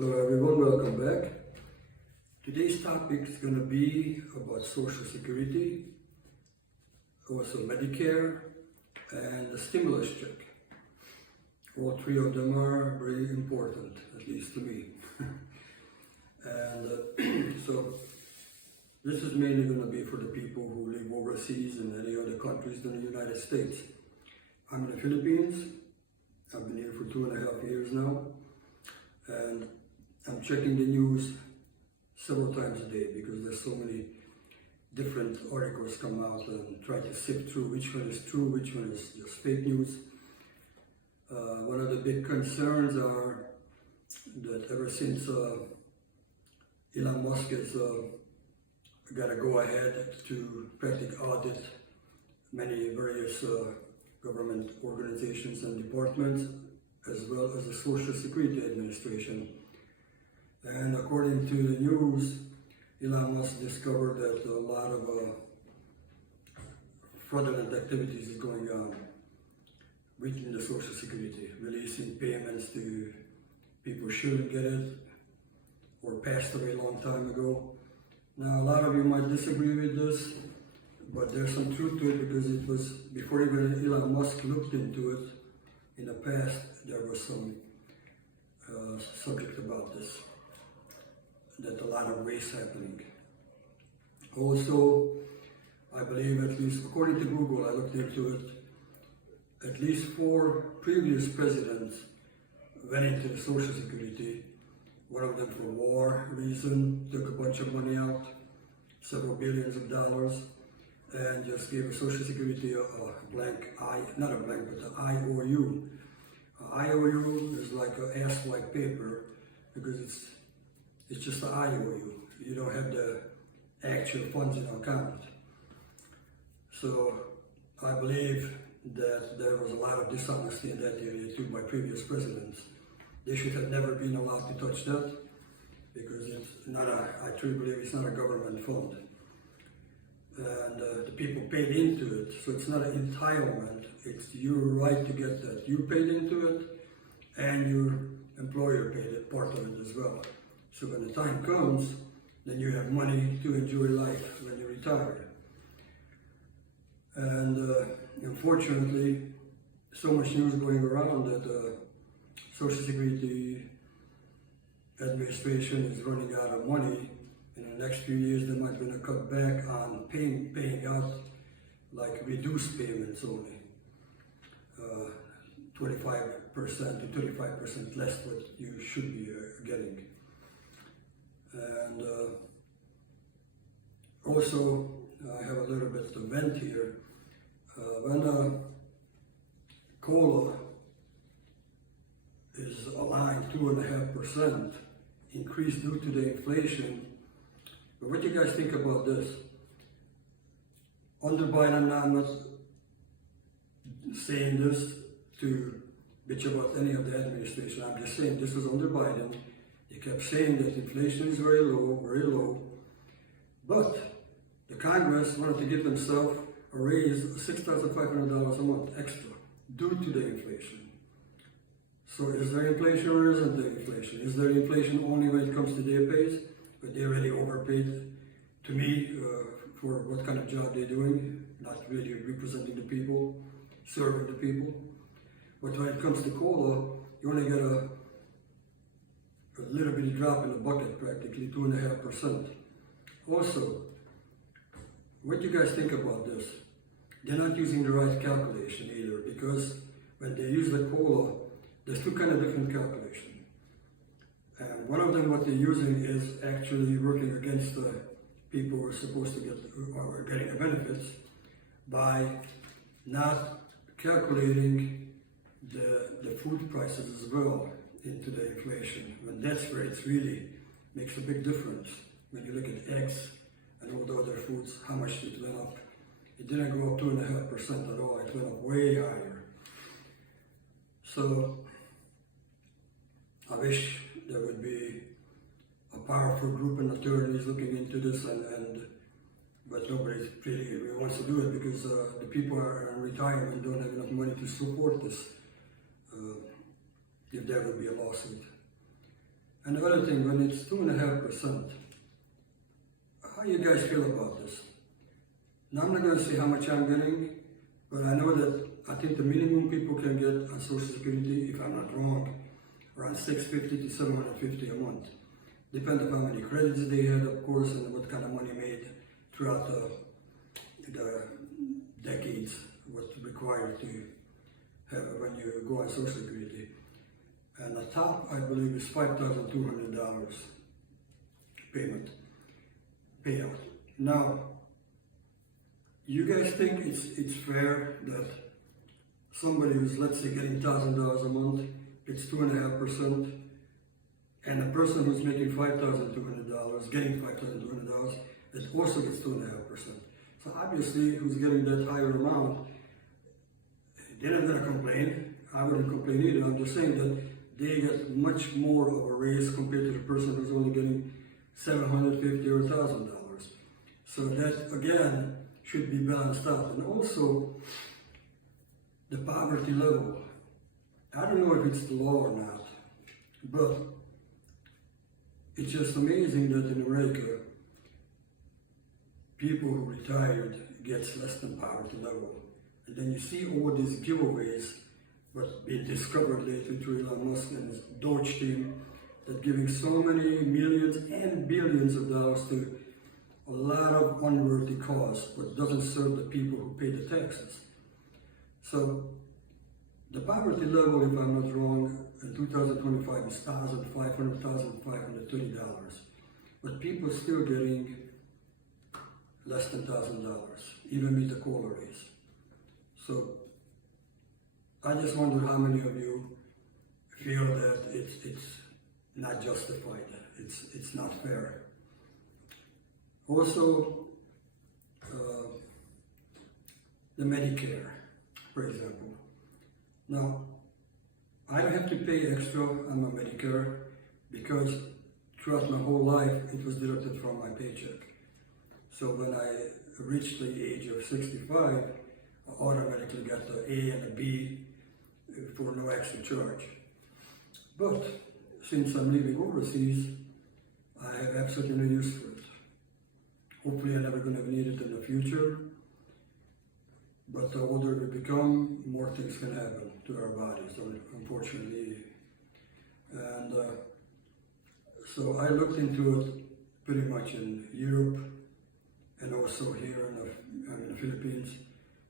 Hello everyone, welcome back. Today's topic is going to be about Social Security, also Medicare, and the stimulus check. All three of them are very important, at least to me. And so this is mainly going to be for the people who live overseas in any other countries than the United States. I'm in the Philippines. I've been here for 2.5 years now. And I'm checking the news several times a day because there's so many different articles come out and try to sift through which one is true, which one is just fake news. One of the big concerns are that ever since Elon Musk has got to go ahead to practically audit many various government organizations and departments, as well as the Social Security Administration. And according to the news, Elon Musk discovered that a lot of fraudulent activities is going on within the Social Security, releasing payments to people who shouldn't get it or passed away a long time ago. Now, a lot of you might disagree with this, but there's some truth to it because it was before even Elon Musk looked into it. In the past, there was some subject about this, that a lot of waste happening. Also, I believe, at least according to Google, I looked into it, at least 4 previous presidents went into the Social Security. One of them for war reason, took a bunch of money out, several billions of dollars, and just gave a Social Security a blank not a blank, but an IOU. IOU is like an ass-like paper because it's just an IOU. You don't have the actual funds in your account. So I believe that there was a lot of dishonesty in that area too by previous presidents. They should have never been allowed to touch that because it's not I truly believe it's not a government fund. And the people paid into it, so it's not an entitlement, it's your right to get that. You paid into it, and your employer paid it, part of it as well. So when the time comes, then you have money to enjoy life when you retire. And unfortunately, so much news going around that Social Security Administration is running out of money. In the next few years, they might going to cut back on paying out like reduced payments only, 25% to 35% less what you should be getting. And also, I have a little bit to vent here. When COLA is allowing 2.5% increase due to the inflation. But what do you guys think about this? Under Biden, I'm not saying this to bitch about any of the administration. I'm just saying this was under Biden. They kept saying that inflation is very low, very low. But the Congress wanted to give themselves a raise of $6,500 a month extra due to the inflation. So is there inflation or isn't there inflation? Is there inflation only when it comes to their pays? But they already overpaid, to me, for what kind of job they're doing, not really representing the people, serving the people. But when it comes to COLA, you only get a little bitty drop in the bucket, practically 2.5%. Also, what do you guys think about this? They're not using the right calculation either, because when they use the COLA, there's 2 kind of different calculations. And one of them, what they're using is actually working against the people who are supposed to get or are getting the benefits by not calculating the food prices as well into the inflation. When that's where it really makes a big difference. When you look at eggs and all the other foods, how much it went up. It didn't go up 2.5% at all. It went up way higher. So I wish there would be a powerful group of attorneys looking into this, but nobody really wants to do it because the people are in retirement, don't have enough money to support this if there would be a lawsuit. And the other thing, when it's 2.5%, how you guys feel about this? Now I'm not going to say how much I'm getting, but I know that I think the minimum people can get on Social Security, if I'm not wrong, around $650 to $750 a month. Depends on how many credits they had, of course, and what kind of money made throughout the decades, what's required to have when you go on Social Security. And the top, I believe, is $5,200 payout. Now, you guys think it's fair that somebody who's, let's say, getting $1,000 a month gets 2.5%, and a person who's making $5,200, getting $5,200, it also gets 2.5%. So obviously, who's getting that higher amount, they're not going to complain. I wouldn't complain either. I'm just saying that they get much more of a raise compared to the person who's only getting $750 or $1,000. So that, again, should be balanced out. And also, the poverty level. I don't know if it's the law or not, but it's just amazing that in America, people who retired gets less than poverty level. And then you see all these giveaways, but being discovered later through Elon Musk and his Doge team, that giving so many millions and billions of dollars to a lot of unworthy cause, but doesn't serve the people who pay the taxes. So the poverty level, if I'm not wrong, in 2025 is $1,530, but people still getting less than $1,000, even with the COLA raise. So I just wonder how many of you feel that it's not justified, it's not fair. Also, the Medicare, for example. Now, I don't have to pay extra on my Medicare because throughout my whole life it was deducted from my paycheck. So when I reached the age of 65, I automatically got the A and a B for no extra charge. But since I'm living overseas, I have absolutely no use for it. Hopefully I'm never going to need it in the future. But the older we become, more things can happen to our bodies, unfortunately. And so I looked into it pretty much in Europe and also here in the Philippines.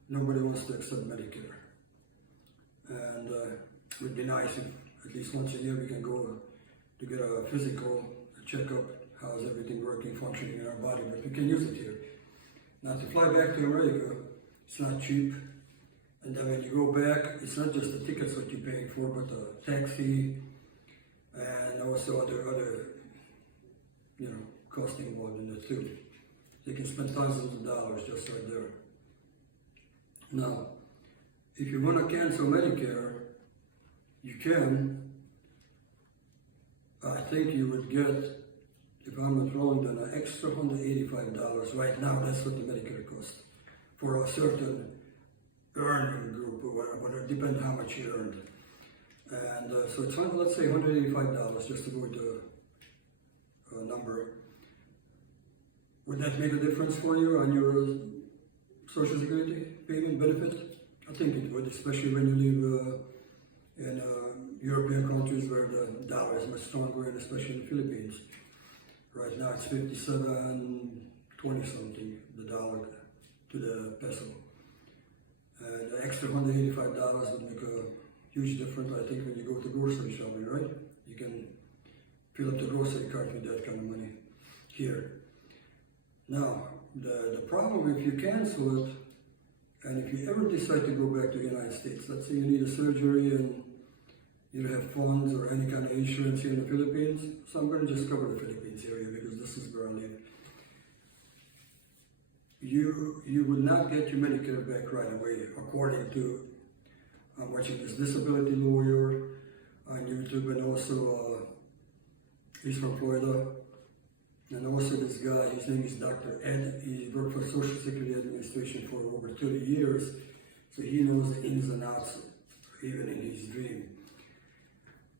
Nobody wants to accept Medicare. And it would be nice if at least once a year we can go to get a physical checkup, how's everything working, functioning in our body, but we can use it here. Now to fly back to America, it's not cheap. And then when you go back, it's not just the tickets that you're paying for, but the taxi and also other cost involved in it too. You can spend thousands of dollars just right there. Now, if you want to cancel Medicare, you can. I think you would get, if I'm not wrong, then an extra $185 right now. That's what the Medicare costs for a certain earning group or whatever, depending on how much you earned. And so it's, let's say $185 just to go with the number. Would that make a difference for you on your Social Security payment benefit? I think it would, especially when you live in European countries where the dollar is much stronger, and especially in the Philippines. Right now it's 57.20 something, the dollar to the peso. And the extra $185 would make a huge difference, I think, when you go to grocery shopping, right? You can fill up the grocery cart with that kind of money here. Now, the problem if you cancel it, and if you ever decide to go back to the United States, let's say you need a surgery and you don't have funds or any kind of insurance here in the Philippines, so I'm going to just cover the Philippines area because this is where I live. You will not get your Medicare back right away, according to I'm watching this disability lawyer on YouTube, and also he's from Florida, and also this guy, his name is Dr. Ed. He worked for Social Security Administration for over 30 years, so he knows the ins and outs, even in his dream.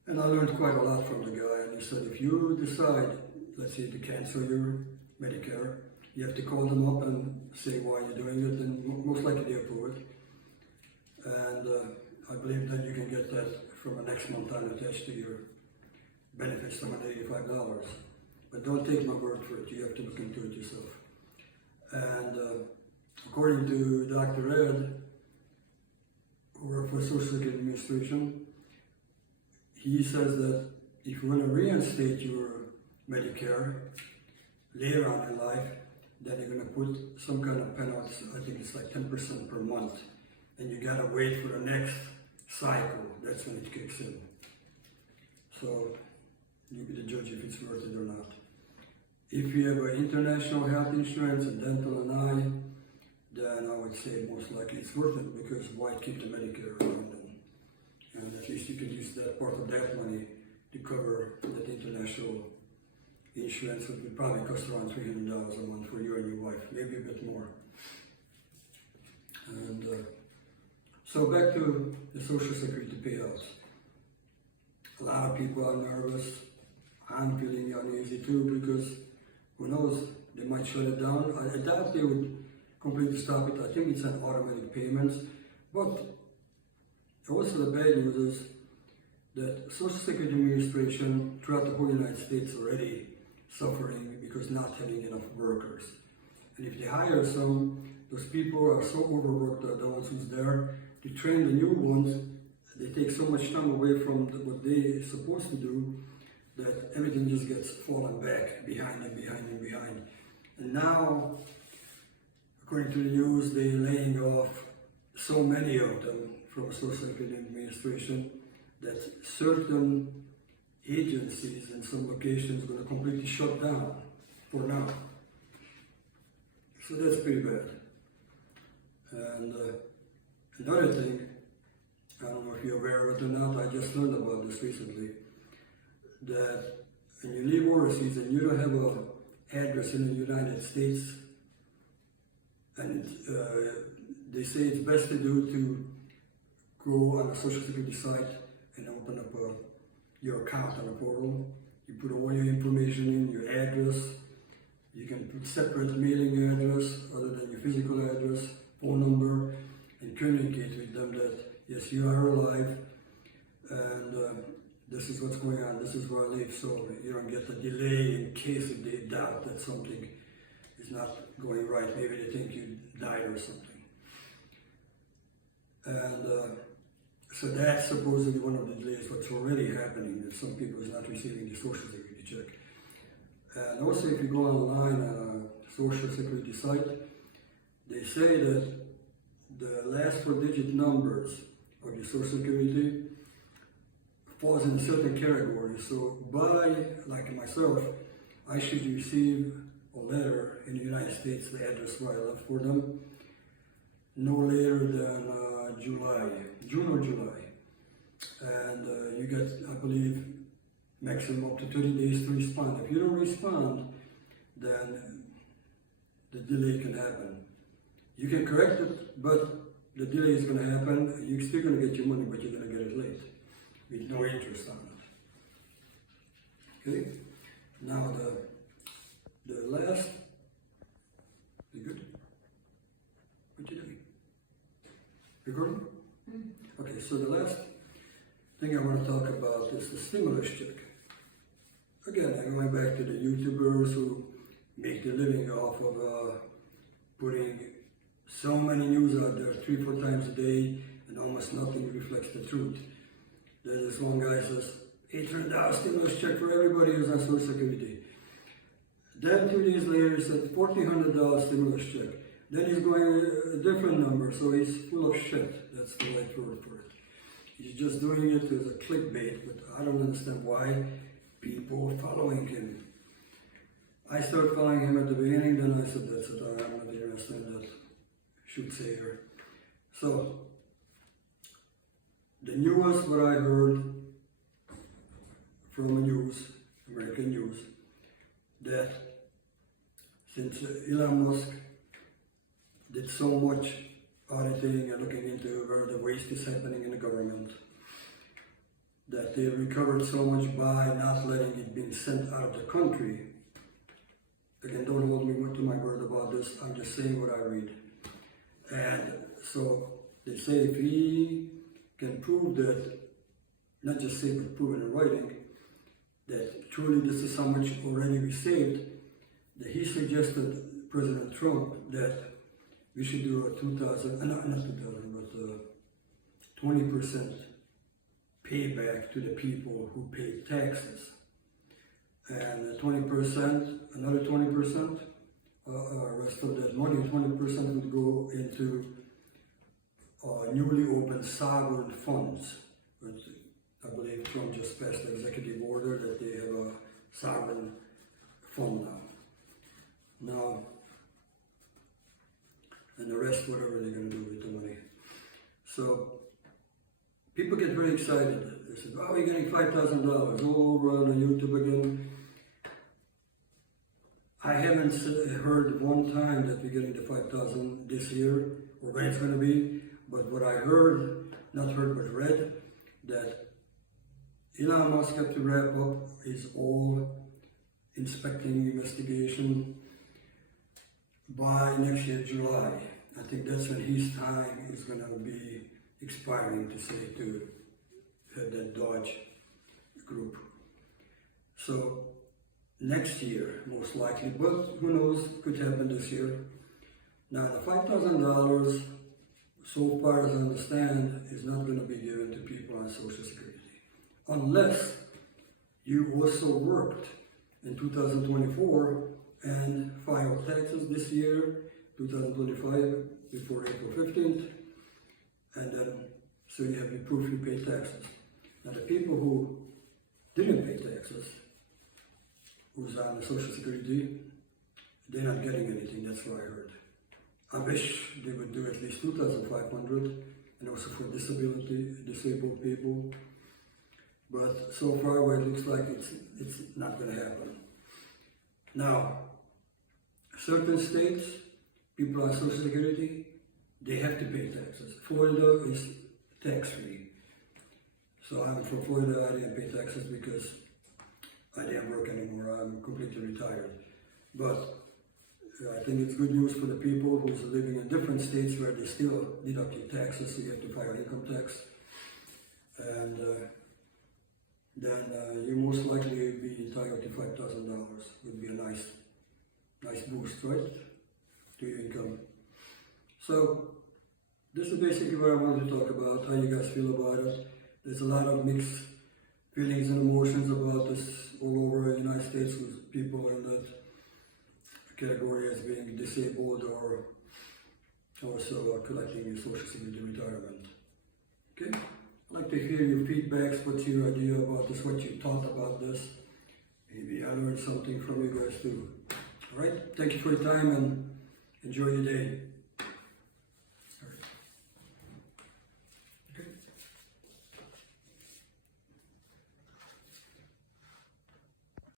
And I learned quite a lot from the guy, and he said, if you decide, let's say, to cancel your Medicare, you have to call them up and say why you're doing it, and most likely they approve it. And I believe that you can get that from a next month on attached to your benefits, $185. But don't take my word for it, you have to look into it yourself. And according to Dr. Ed, who worked for Social Security Administration, he says that if you want to reinstate your Medicare later on in life, then you're going to put some kind of penalty, I think it's like 10% per month, and you got to wait for the next cycle, that's when it kicks in. So you be the judge if it's worth it or not. If you have an international health insurance and dental and eye, then I would say most likely it's worth it, because why keep the Medicare around? And at least you can use that part of that money to cover that international insurance, which would probably cost around $300 a month for you and your wife, maybe a bit more. And so back to the Social Security payouts. A lot of people are nervous. I'm feeling uneasy too, because who knows, they might shut it down. I doubt they would completely stop it. I think it's an automatic payments. But also the bad news is that Social Security Administration throughout the whole United States already suffering because not having enough workers. And if they hire some, those people are so overworked, the ones who's there, to train the new ones, they take so much time away from what they're supposed to do, that everything just gets fallen back behind and behind and behind. And now, according to the news, they're laying off so many of them from Social Security Administration that certain agencies in some locations are going to completely shut down for now. So that's pretty bad. And another thing, I don't know if you're aware of it or not, I just learned about this recently, that when you leave overseas and you don't have an address in the United States, and they say it's best to do to go on a Social Security site and open up your account on a portal. You put all your information in, your address. You can put separate mailing address other than your physical address, phone number, and communicate with them that yes, you are alive, and this is what's going on, this is where I live, so you don't get a delay in case if they doubt that something is not going right. Maybe they think you died or something. And so that's supposedly one of the delays, what's already happening, that some people is not receiving the Social Security check. And also if you go online on a Social Security site, they say that the last 4 digit numbers of your Social Security falls in a certain category. So by, like myself, I should receive a letter in the United States, the address where I left for them, no later than June or July. And you get, I believe, maximum up to 30 days to respond. If you don't respond, then the delay can happen. You can correct it, but the delay is going to happen. You're still going to get your money, but you're going to get it late with no interest on it. Okay? Now the last, you good? What you doing? Recording? Okay, so the last thing I want to talk about is the stimulus check. Again, I'm going back to the YouTubers who make their living off of putting so many news out there 3-4 times a day, and almost nothing reflects the truth. There's this one guy says, $800 stimulus check for everybody who's on Social Security. Then 2 days later he said $1,400 stimulus check. Then he's going a different number, so he's full of shit. That's the right word for it. He's just doing it as a clickbait, but I don't understand why people are following him. I started following him at the beginning, then I said, that's it, I'm not interested in that shoot say here. So, the newest what I heard from the news, American news, that since Elon Musk did so much auditing and looking into where the waste is happening in the government, that they recovered so much by not letting it be sent out of the country. Again, don't hold me to my word about this. I'm just saying what I read. And so they say if he can prove that, not just say but prove it in writing, that truly this is how much already we saved, that he suggested, President Trump, that we should do a 20% payback to the people who pay taxes. And 20%, another 20%, rest of that money, 20% would go into newly opened sovereign funds. But I believe Trump just passed the executive order that they have a sovereign fund now. And the rest, whatever they're going to do with the money. So people get very excited. They say, oh, we're getting $5,000 all over on YouTube again. I haven't heard one time that we're getting the $5,000 this year or when it's going to be. But what I heard, not heard but read, that Elon Musk have to wrap up his whole inspecting investigation by next year, July. I think that's when his time is going to be expiring to say to have that Dodge group. So next year, most likely, but who knows, could happen this year. Now the $5,000, so far as I understand, is not going to be given to people on Social Security, unless you also worked in 2024 and filed taxes this year, 2025, before April 15th, and then so you have the proof you pay taxes. Now the people who didn't pay taxes, who's on the Social Security, they're not getting anything, that's what I heard. I wish they would do at least $2,500, and also for disabled people. But so far, what it looks like, it's not going to happen. Now, certain states, people on Social Security, they have to pay taxes. Florida is tax-free. So I'm from Florida, I didn't pay taxes because I didn't work anymore. I'm completely retired. But I think it's good news for the people who's living in different states where they still deduct your taxes, so you have to file income tax. And then you most likely be entitled to $5,000. Would be a nice boost, right, to your income. So this is basically what I wanted to talk about, how you guys feel about it. There's a lot of mixed feelings and emotions about this all over the United States with people in that category as being disabled or also collecting your Social Security retirement. Okay? I'd like to hear your feedbacks, what's your idea about this, what you thought about this. Maybe I learned something from you guys too. All right? Thank you for your time and enjoy your day.